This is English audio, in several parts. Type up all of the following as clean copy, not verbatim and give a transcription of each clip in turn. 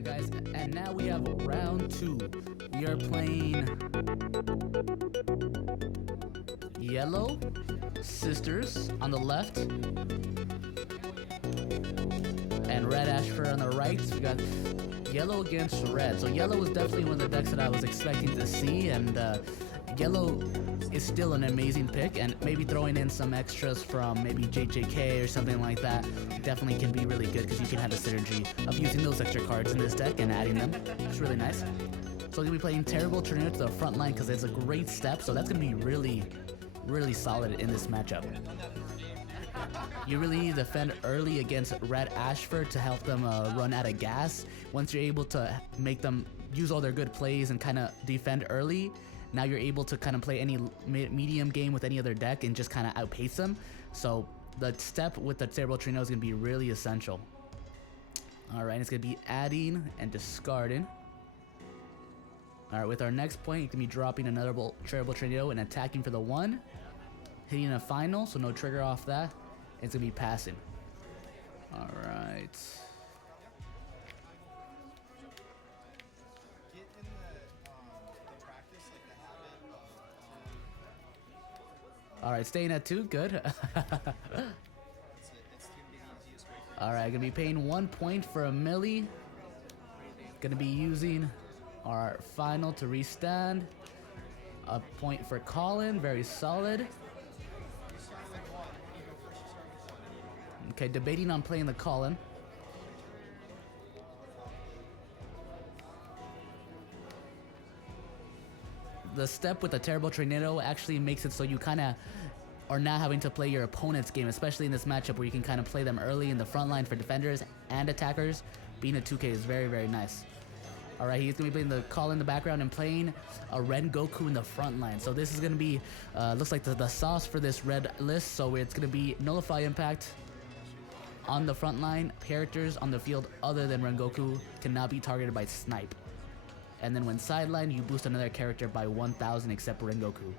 Alright guys, and now we have round 2. We are playing Yellow Sisters on the left and Red Ashford on the right. So we got Yellow against Red. So Yellow was definitely one of the decks that I was expecting to see, and Yellow is still an amazing pick, and maybe throwing in some extras from maybe JJK or something like that definitely can be really good, because you can have the synergy of using those extra cards in this deck and adding them. It's really nice. So we're going to be playing Terrible Tornado to the front line because it's a great step, so that's going to be really solid in this matchup. You really need to defend early against Red Ashford to help them run out of gas. Once you're able to make them use all their good plays and kind of defend early, now you're able to kind of play any medium game with any other deck and just kind of outpace them. So the step with the Terrible Tornado is going to be really essential. Alright, it's going to be adding and discarding. Alright, with our next point, you can be dropping another Terrible Tornado and attacking for the 1. Hitting a final, so no trigger off that. It's going to be passing. Alright. Alright, staying at 2, good. Alright, gonna be paying 1 point for a milli. Gonna be using our final to restand. A point for Colin, very solid. Okay, debating on playing the Colin. The step with the Terrible Tornado actually makes it so you kind of are not having to play your opponent's game, especially in this matchup where you can kind of play them early in the front line for defenders and attackers. Being a 2K is very nice. Alright, he's going to be playing the call in the background and playing a Ren Goku in the front line. So this is going to be, looks like the sauce for this red list. So it's going to be Nullify Impact on the front line. Characters on the field other than Ren Goku cannot be targeted by Snipe. And then when sidelined, you boost another character by 1000 except Rengoku.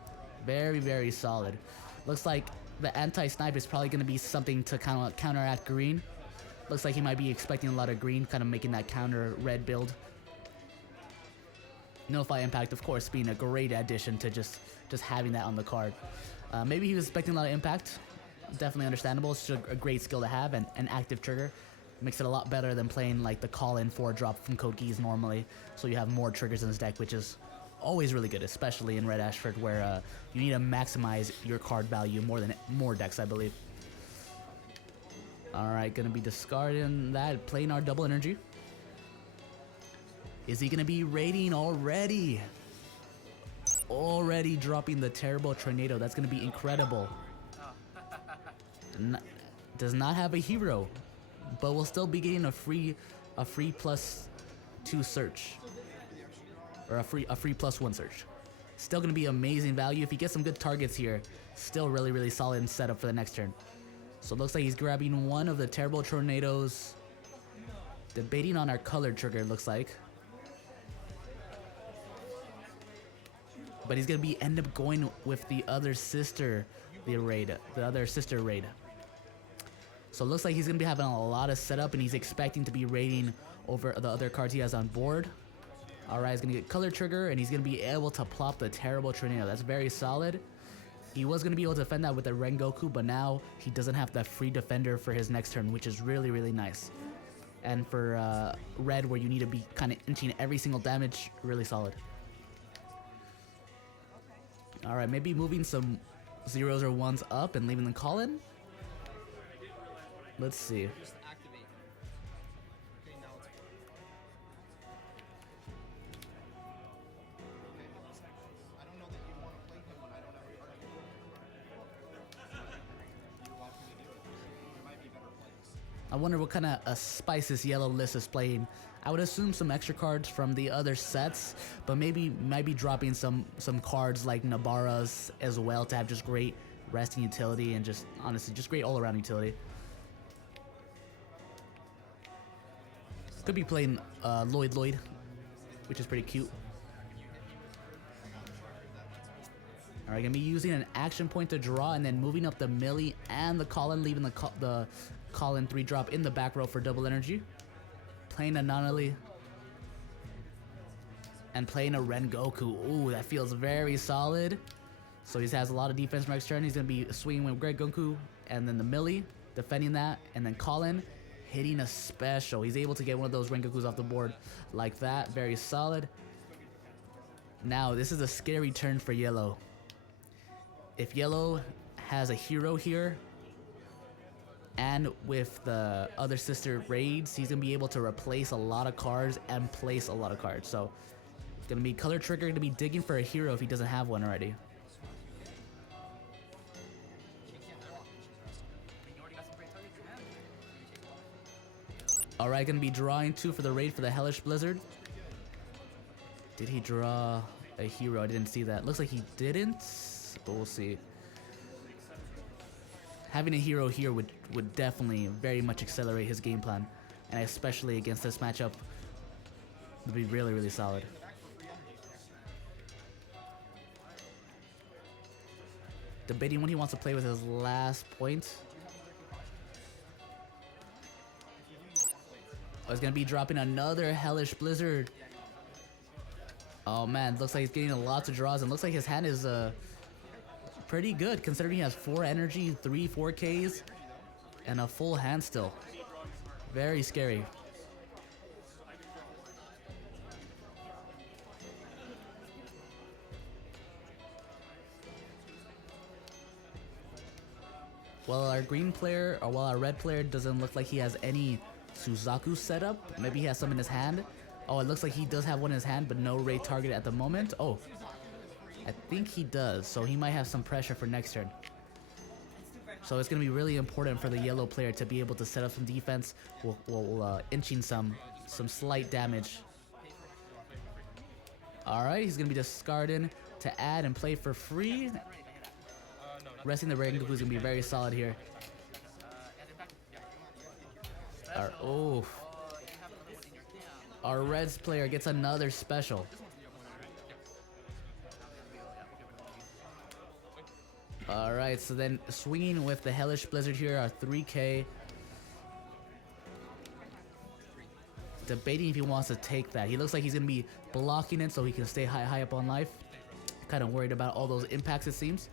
Very solid. Looks like the anti-snipe is probably going to be something to kind of counteract green. Looks like he might be expecting a lot of green, kind of making that counter red build. Nullify Impact, of course, being a great addition to just having that on the card. Maybe he was expecting a lot of impact. Definitely understandable. It's just a great skill to have, and an active trigger. Makes it a lot better than playing like the call-in 4-drop from Code Geass normally. So you have more triggers in this deck, which is always really good, especially in Red Ashford, where you need to maximize your card value more than more decks, I believe. Alright, gonna be discarding that, playing our double energy. Is he gonna be raiding already? Already dropping the Terrible Tornado. That's gonna be incredible. Does not have a hero, but we'll still be getting a free +2 search, or a free +1 search. Still gonna be amazing value if you get some good targets here. Still really solid setup for the next turn. So it looks like he's grabbing one of the Terrible Tornadoes. Debating on our color trigger, looks like. But he's gonna end up going with the other sister, the other sister raid. So it looks like he's going to be having a lot of setup, and he's expecting to be raiding over the other cards he has on board. Alright, he's going to get color trigger, and he's going to be able to plop the Terrible Tornado. That's very solid. He was going to be able to defend that with the Rengoku, but now he doesn't have that free defender for his next turn, which is really nice. And for red, where you need to be kind of inching every single damage, really solid. Alright, maybe moving some 0s or 1s up and leaving the call in. Let's see. I wonder what kind of spices Yellow list is playing. I would assume some extra cards from the other sets, but maybe might be dropping some cards like Nabara's as well to have just great resting utility and just honestly just great all-around utility. Could be playing Lloyd, which is pretty cute. Alright, gonna be using an action point to draw and then moving up the Millie and the Colin, leaving the Colin 3-drop in the back row for double energy. Playing a Nonali and playing a Rengoku. Ooh, that feels very solid. So he has a lot of defense next turn. He's going to be swinging with Rengoku and then the Millie, defending that, and then Colin hitting a special. He's able to get one of those Rengokus off the board like that. Very solid. Now, this is a scary turn for Yellow. If Yellow has a hero here, and with the other sister raids, he's going to be able to replace a lot of cards and place a lot of cards. So, it's going to be color trigger, going to be digging for a hero if he doesn't have one already. Alright, going to be drawing 2 for the raid for the Hellish Blizzard. Did he draw a hero? I didn't see that. Looks like he didn't, but we'll see. Having a hero here would definitely very much accelerate his game plan, and especially against this matchup, would be really, really solid. Debating what he wants to play with his last point. Oh, he's gonna be dropping another Hellish Blizzard. Oh man, looks like he's getting lots of draws, and looks like his hand is pretty good considering he has 4 energy, 3 4Ks, and a full hand still. Very scary. While our green player, or while our red player doesn't look like he has any Suzaku setup, maybe he has some in his hand. Oh, it looks like he does have one in his hand, but no raid target at the moment. Oh, I think he does, so he might have some pressure for next turn. So it's going to be really important for the yellow player to be able to set up some defense while inching some slight damage. Alright, he's going to be discarding to add and play for free. Resting the Rengoku is going to be very solid here. Oh. Our Reds player gets another special. Alright, so then swinging with the Hellish Blizzard here, our 3K. Debating if he wants to take that. He looks like he's going to be blocking it so he can stay high up on life. Kind of worried about all those impacts, it seems.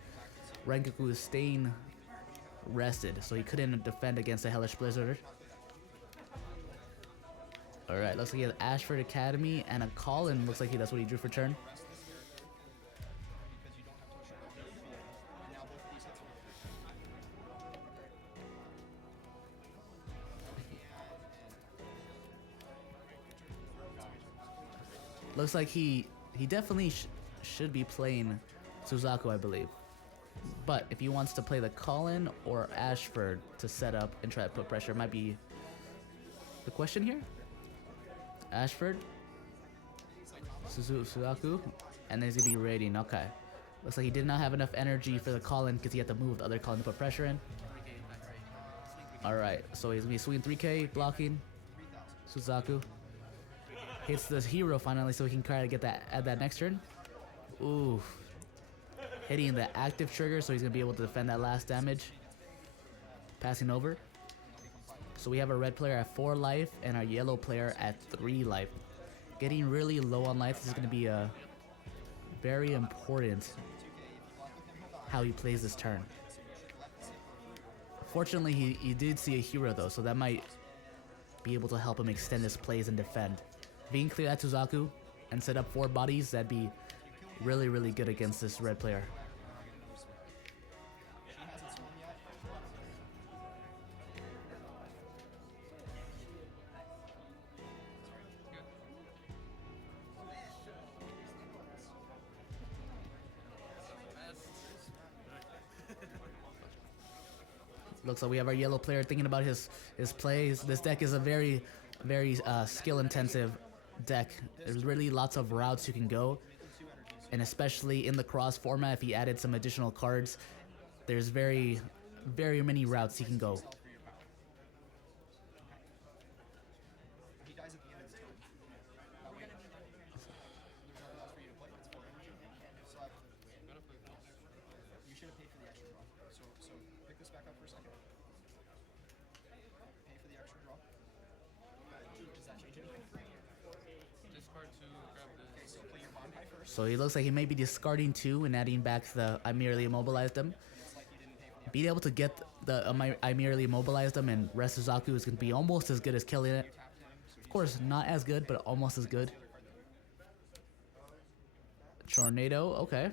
Rengoku is staying rested, so he couldn't defend against the Hellish Blizzard. Alright, looks like he has Ashford Academy and a Colin. Looks like that's what he drew for turn. Looks like he definitely should be playing Suzaku, I believe. But if he wants to play the Colin or Ashford to set up and try to put pressure, might be the question here. Ashford, Suzaku, and then he's gonna be raiding. Okay, looks like he did not have enough energy for the Colin because he had to move the other Colin to put pressure in. Alright, so he's gonna be swinging 3K, blocking. Suzaku hits this hero finally, so he can try to get that add that next turn. Ooh, hitting the active trigger, so he's gonna be able to defend that last damage. Passing over. So we have a red player at 4 life and our yellow player at 3 life. Getting really low on life. This is going to be very important how he plays this turn. Fortunately, he did see a hero though, so that might be able to help him extend his plays and defend. Being clear at Suzaku and set up 4 bodies, that'd be really, really good against this red player. Looks like we have our yellow player thinking about his plays. This deck is a very skill intensive deck. There's really lots of routes you can go, and especially in the cross format, if he added some additional cards, there's very many routes he can go. So he looks like he may be discarding 2 and adding back the I merely immobilized him. Being able to get the I merely immobilized him and rest Suzaku is going to be almost as good as killing it. Of course, not as good, but almost as good. Tornado, okay.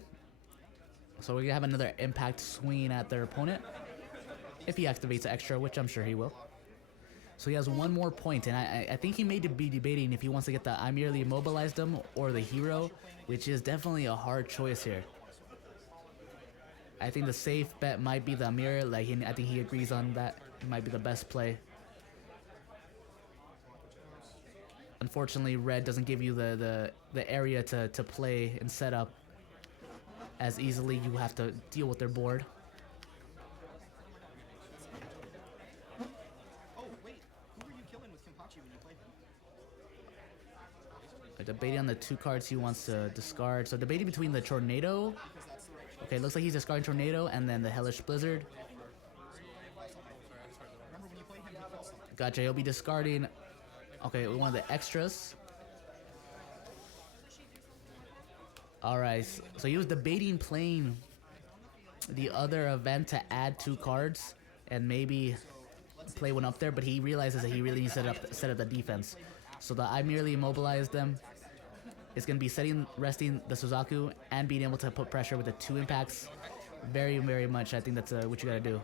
So we have another impact swing at their opponent. If he activates extra, which I'm sure he will. So he has 1 more point, and I think he may be debating if he wants to get the I merely immobilized him or the hero, which is definitely a hard choice here. I think the safe bet might be the Amir. Like I think he agrees on that. It might be the best play. Unfortunately, red doesn't give you the area to play and set up as easily. You have to deal with their board. Debating on the 2 cards he wants to discard. So debating between the Tornado. Okay, looks like he's discarding Tornado and then the Hellish Blizzard. Gotcha, he'll be discarding. Okay, one of the extras. Alright, so he was debating playing the other event to add 2 cards and maybe play one up there, but he realizes that he really needs to set up the defense. So the I merely immobilized them. It's going to be resting the Suzaku and being able to put pressure with the 2 impacts. Very, very much. I think that's what you got to do.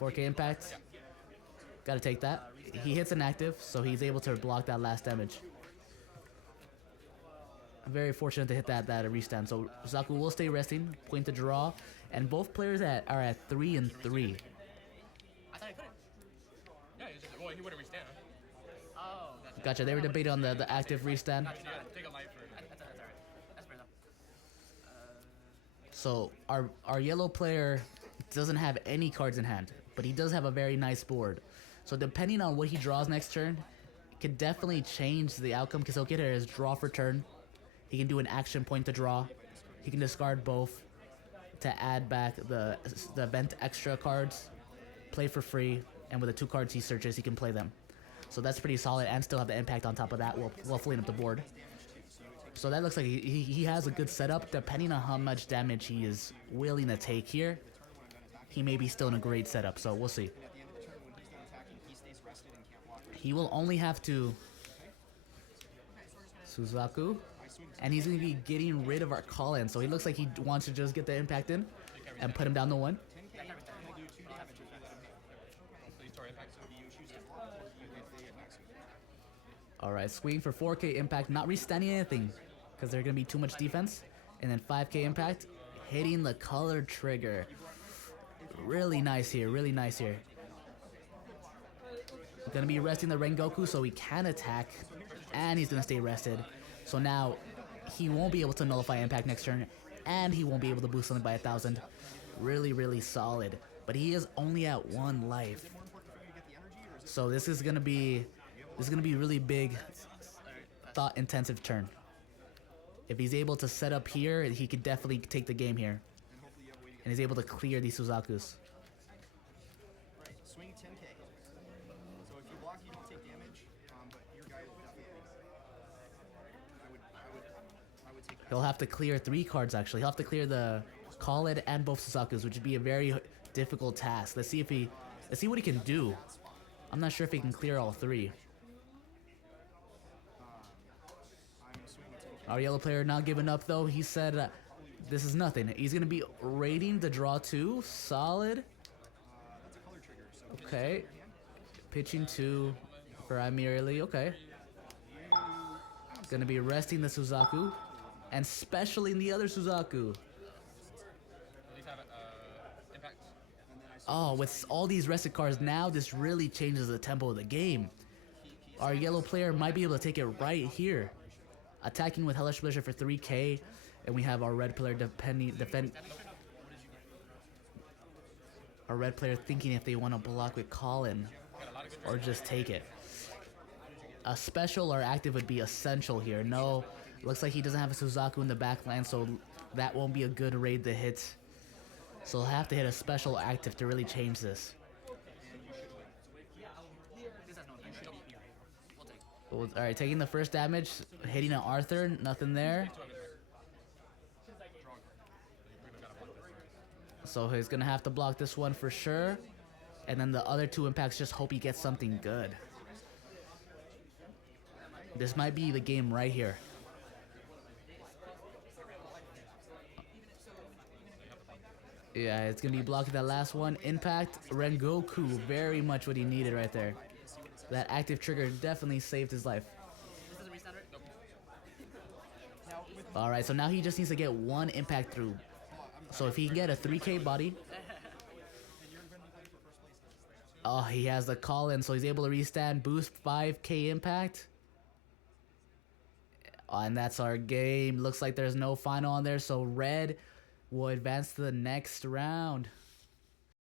4K impact. Got to take that. He hits an active, so he's able to block that last damage. Very fortunate to hit that restand. So Suzaku will stay resting. Point to draw. And both players are at 3 and 3. I thought I couldn't. Yeah, well, he wouldn't restand. Oh, gotcha. They were debating on the active restand. Gotcha, yeah, take a life for it. That's alright. That's fair enough. So our yellow player doesn't have any cards in hand, but he does have a very nice board. So depending on what he draws next turn, it could definitely change the outcome because he'll get his draw for turn. He can do an action point to draw. He can discard both to add back the event extra cards, play for free, and with the 2 cards he searches, he can play them. So that's pretty solid and still have the impact on top of that while filling up the board. So that looks like he has a good setup. Depending on how much damage he is willing to take here, he may be still in a great setup. So we'll see. He will only have to Suzaku, and he's going to be getting rid of our call-in. So he looks like he wants to just get the impact in and put him down to 1. Alright, swing for 4K impact, not restanding anything because there's going to be too much defense. And then 5K impact, hitting the color trigger. Really nice here, really nice here. Going to be resting the Rengoku so he can attack, and he's going to stay rested. So now he won't be able to nullify impact next turn, and he won't be able to boost something by 1,000. Really, really solid. But he is only at 1 life. So this is going to be really big, thought-intensive turn. If he's able to set up here, he could definitely take the game here. And he's able to clear these Suzakus. Swing 10K. So if you block, you don't take damage, but your guy will definitely. I would take that. He'll have to clear 3 cards, actually. He'll have to clear the Khalid and both Suzakus, which would be a very difficult task. Let's see what he can do. I'm not sure if he can clear all 3. Our yellow player not giving up, though. He said this is nothing. He's going to be raiding the draw 2. Solid. Okay. Pitching 2 for Amirali. Okay. Going to be resting the Suzaku. And specialing the other Suzaku. Oh, with all these rested cards now, this really changes the tempo of the game. Our yellow player might be able to take it right here. Attacking with Hellish Blizzard for 3K, and we have our red player our red player thinking if they want to block with Colin or just take it. A special or active would be essential here. No, looks like he doesn't have a Suzaku in the backline, so that won't be a good raid to hit. So he'll have to hit a special active to really change this. Alright, taking the first damage, hitting an Arthur, nothing there. So he's gonna have to block this one for sure. And then the other 2 impacts, just hope he gets something good. This might be the game right here. Yeah, it's gonna be blocking that last one. Impact, Rengoku, very much what he needed right there. That active trigger definitely saved his life. This doesn't restand, right? Nope. Alright, so now he just needs to get 1 impact through. So if he can get a 3K body. Oh, he has the call in, so he's able to restand, boost 5K impact. And that's our game. Looks like there's no final on there, so red will advance to the next round.